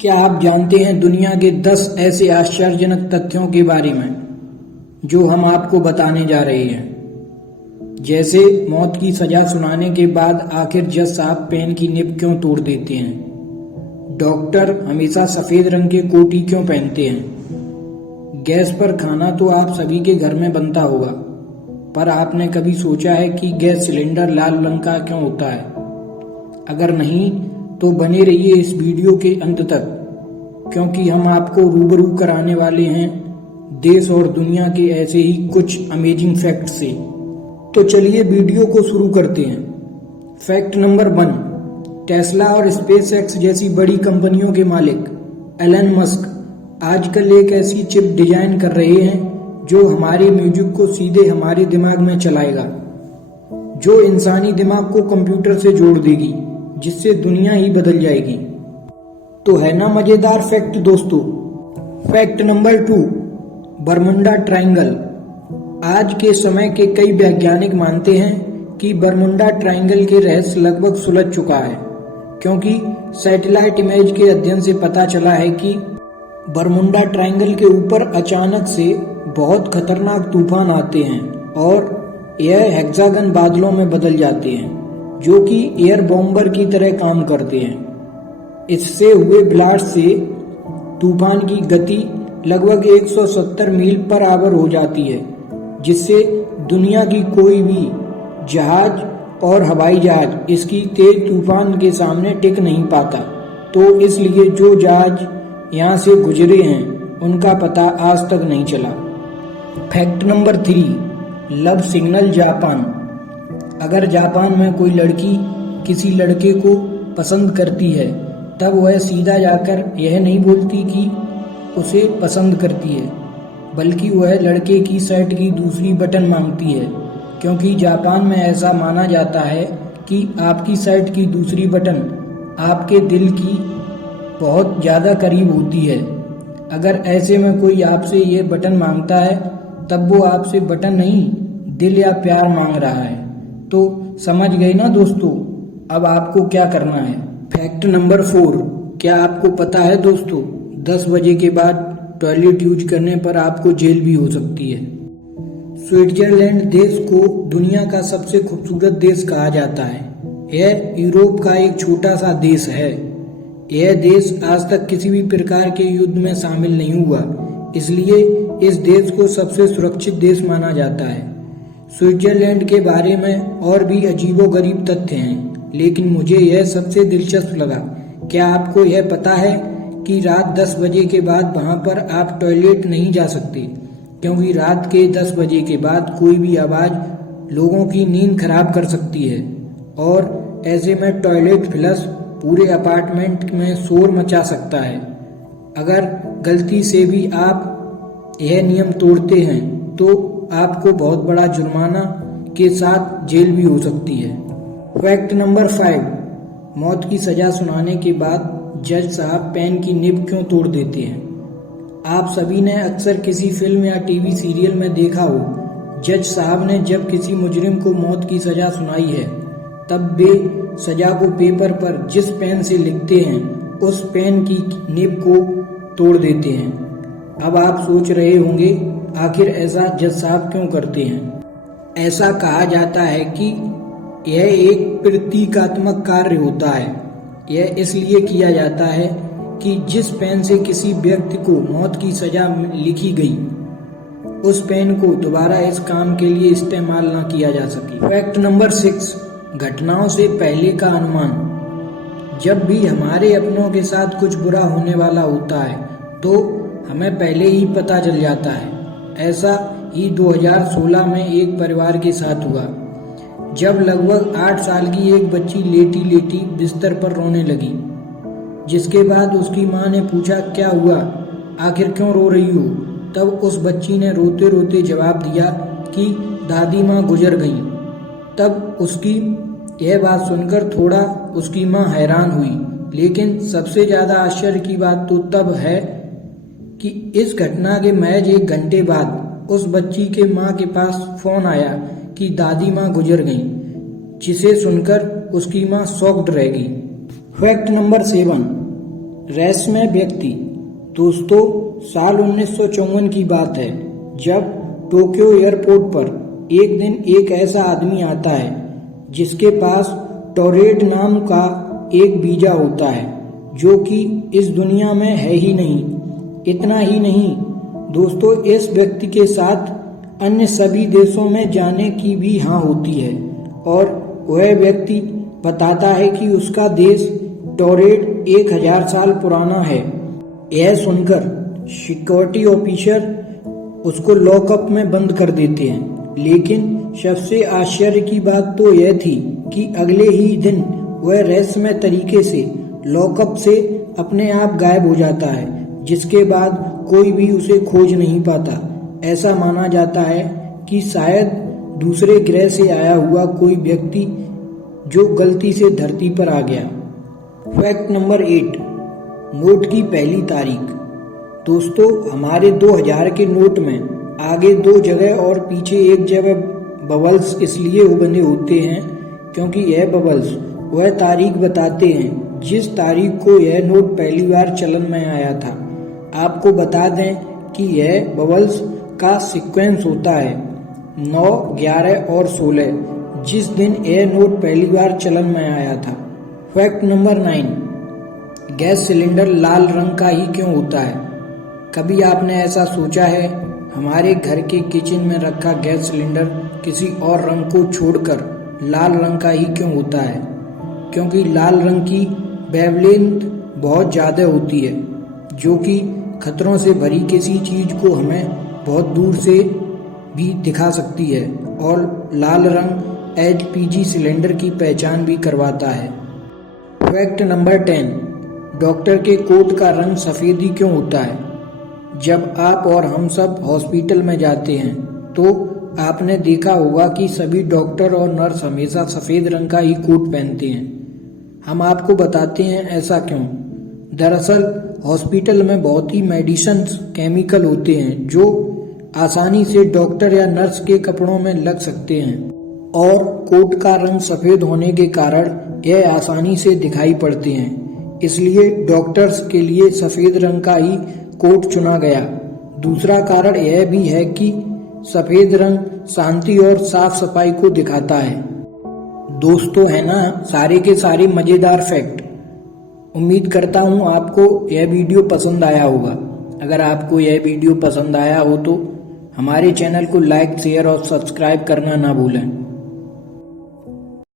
क्या आप जानते हैं दुनिया के 10 ऐसे आश्चर्यजनक तथ्यों के बारे में जो हम आपको बताने जा रहे हैं। जैसे मौत की सजा सुनाने के बाद आखिर जज साहब पेन की निब क्यों तोड़ देते हैं, डॉक्टर हमेशा सफेद रंग के कोट ही क्यों पहनते हैं, गैस पर खाना तो आप सभी के घर में बनता होगा, पर आपने कभी सोचा है कि गैस सिलेंडर लाल रंग का क्यों होता है? अगर नहीं तो बने रहिए इस वीडियो के अंत तक, क्योंकि हम आपको रूबरू कराने वाले हैं देश और दुनिया के ऐसे ही कुछ अमेजिंग फैक्ट से। तो चलिए वीडियो को शुरू करते हैं। फैक्ट नंबर 1, टेस्ला और स्पेस एक्स जैसी बड़ी कंपनियों के मालिक एलन मस्क आजकल एक ऐसी चिप डिजाइन कर रहे हैं जो हमारे म्यूजिक को सीधे हमारे दिमाग में चलाएगा, जो इंसानी दिमाग को कंप्यूटर से जोड़ देगी, जिससे दुनिया ही बदल जाएगी। तो है ना मजेदार फैक्ट दोस्तों। Fact number 2, Bermuda triangle. आज के समय के कई वैज्ञानिक मानते हैं कि बरमुंडा ट्रायंगल के रहस्य लगभग सुलझ चुका है, क्योंकि सैटेलाइट इमेज के अध्ययन से पता चला है कि बरमुंडा ट्रायंगल के ऊपर अचानक से बहुत खतरनाक तूफान आते हैं और यह हेक्सागन बादलों में बदल जाते हैं, जो कि एयर बॉम्बर की तरह काम करते हैं। इससे हुए ब्लास्ट से तूफान की गति लगभग 170 मील पर आवर हो जाती है, जिससे दुनिया की कोई भी जहाज और हवाई जहाज इसकी तेज तूफान के सामने टिक नहीं पाता। तो इसलिए जो जहाज यहाँ से गुजरे हैं उनका पता आज तक नहीं चला। Fact number 3, love signal Japan. अगर जापान में कोई लड़की किसी लड़के को पसंद करती है, तब वह सीधा जाकर यह नहीं बोलती कि उसे पसंद करती है, बल्कि वह लड़के की शर्ट की दूसरी बटन मांगती है, क्योंकि जापान में ऐसा माना जाता है कि आपकी शर्ट की दूसरी बटन आपके दिल की बहुत ज़्यादा करीब होती है। अगर ऐसे में कोई आपसे ये बटन मांगता है, तब वो आपसे बटन नहीं, दिल या प्यार मांग रहा है। तो समझ गए ना दोस्तों, अब आपको क्या करना है। फैक्ट नंबर 4, क्या आपको पता है दोस्तों, 10 बजे के बाद टॉयलेट यूज करने पर आपको जेल भी हो सकती है। स्विट्जरलैंड देश को दुनिया का सबसे खूबसूरत देश कहा जाता है। यह यूरोप का एक छोटा सा देश है। यह देश आज तक किसी भी प्रकार के युद्ध में शामिल नहीं हुआ, इसलिए इस देश को सबसे सुरक्षित देश माना जाता है। स्विट्जरलैंड के बारे में और भी अजीबोगरीब तथ्य हैं, लेकिन मुझे यह सबसे दिलचस्प लगा। क्या आपको यह पता है कि रात 10 बजे के बाद वहां पर आप टॉयलेट नहीं जा सकते, क्योंकि रात के 10 बजे के बाद कोई भी आवाज लोगों की नींद खराब कर सकती है, और ऐसे में टॉयलेट फ्लश पूरे अपार्टमेंट में शोर मचा सकता है। अगर गलती से भी आप यह नियम तोड़ते हैं तो आपको बहुत बड़ा जुर्माना के साथ जेल भी हो सकती है। फैक्ट नंबर 5, मौत की सजा सुनाने के बाद जज साहब पेन की निब क्यों तोड़ देते हैं? आप सभी ने अक्सर किसी फिल्म या टीवी सीरियल में देखा हो, जज साहब ने जब किसी मुजरिम को मौत की सजा सुनाई है, तब वे सजा को पेपर पर जिस पेन से लिखते हैं उस पेन की निब को तोड़ देते हैं। अब आप सोच रहे होंगे आखिर ऐसा जज साहब क्यों करते हैं? ऐसा कहा जाता है कि यह एक प्रतीकात्मक कार्य होता है। यह इसलिए किया जाता है कि जिस पेन से किसी व्यक्ति को मौत की सजा लिखी गई, उस पेन को दोबारा इस काम के लिए इस्तेमाल न किया जा सके। फैक्ट नंबर 6, घटनाओं से पहले का अनुमान। जब भी हमारे अपनों के साथ कुछ बुरा होने वाला होता है तो हमें पहले ही पता चल जाता है। ऐसा ही 2016 में एक परिवार के साथ हुआ, जब लगभग 8 साल की एक बच्ची लेटी लेटी बिस्तर पर रोने लगी, जिसके बाद उसकी मां ने पूछा, क्या हुआ, आखिर क्यों रो रही हो? तब उस बच्ची ने रोते रोते जवाब दिया कि दादी माँ गुजर गईं। तब उसकी यह बात सुनकर थोड़ा उसकी माँ हैरान हुई, लेकिन सबसे ज्यादा आश्चर्य की बात तो तब है कि इस घटना के महज 1 घंटे बाद उस बच्ची के माँ के पास फोन आया कि दादी माँ गुजर गईं, जिसे सुनकर उसकी माँ शॉक्ड रह गई। फैक्ट नंबर 7, रहस्यमय व्यक्ति। दोस्तों, साल 1954 की बात है जब टोक्यो एयरपोर्ट पर एक दिन एक ऐसा आदमी आता है जिसके पास टोरेट नाम का एक वीजा होता है जो कि इस दुनिया में है ही नहीं। इतना ही नहीं दोस्तों, इस व्यक्ति के साथ अन्य सभी देशों में जाने की भी हाँ होती है और वह व्यक्ति बताता है कि उसका देश टोरेट 1000 साल पुराना है। यह सुनकर सिक्योरिटी ऑफिसर उसको लॉकअप में बंद कर देते हैं, लेकिन सबसे आश्चर्य की बात तो यह थी कि अगले ही दिन वह रहस्यमय तरीके से लॉकअप से अपने आप गायब हो जाता है, जिसके बाद कोई भी उसे खोज नहीं पाता। ऐसा माना जाता है कि शायद दूसरे ग्रह से आया हुआ कोई व्यक्ति जो गलती से धरती पर आ गया। फैक्ट नंबर 8, नोट की पहली तारीख। दोस्तों, हमारे 2000 के नोट में आगे 2 जगह और पीछे 1 जगह बबल्स इसलिए बने होते हैं क्योंकि यह बबल्स वह तारीख बताते हैं जिस तारीख को यह नोट पहली बार चलन में आया था। आपको बता दें कि यह बबल्स का सीक्वेंस होता है 9, 11 और 16, जिस दिन यह नोट पहली बार चलन में आया था। फैक्ट नंबर 9, गैस सिलेंडर लाल रंग का ही क्यों होता है? कभी आपने ऐसा सोचा है हमारे घर के किचन में रखा गैस सिलेंडर किसी और रंग को छोड़कर लाल रंग का ही क्यों होता है? क्योंकि लाल रंग की वेवलेंथ बहुत ज़्यादा होती है जो कि खतरों से भरी किसी चीज़ को हमें बहुत दूर से भी दिखा सकती है और लाल रंग एलपीजी सिलेंडर की पहचान भी करवाता है। फैक्ट नंबर 10, डॉक्टर के कोट का रंग सफ़ेद ही क्यों होता है? जब आप और हम सब हॉस्पिटल में जाते हैं तो आपने देखा होगा कि सभी डॉक्टर और नर्स हमेशा सफ़ेद रंग का ही कोट पहनते हैं। हम आपको बताते हैं ऐसा क्यों। दरअसल हॉस्पिटल में बहुत ही मेडिसिन्स केमिकल होते हैं जो आसानी से डॉक्टर या नर्स के कपड़ों में लग सकते हैं और कोट का रंग सफ़ेद होने के कारण यह आसानी से दिखाई पड़ते हैं। इसलिए डॉक्टर्स के लिए सफ़ेद रंग का ही कोट चुना गया। दूसरा कारण यह भी है कि सफ़ेद रंग शांति और साफ सफाई को दिखाता है। दोस्तों, है ना सारे के सारे मज़ेदार फैक्ट। उम्मीद करता हूँ आपको यह वीडियो पसंद आया होगा। अगर आपको यह वीडियो पसंद आया हो तो हमारे चैनल को लाइक, शेयर और सब्सक्राइब करना ना भूलें।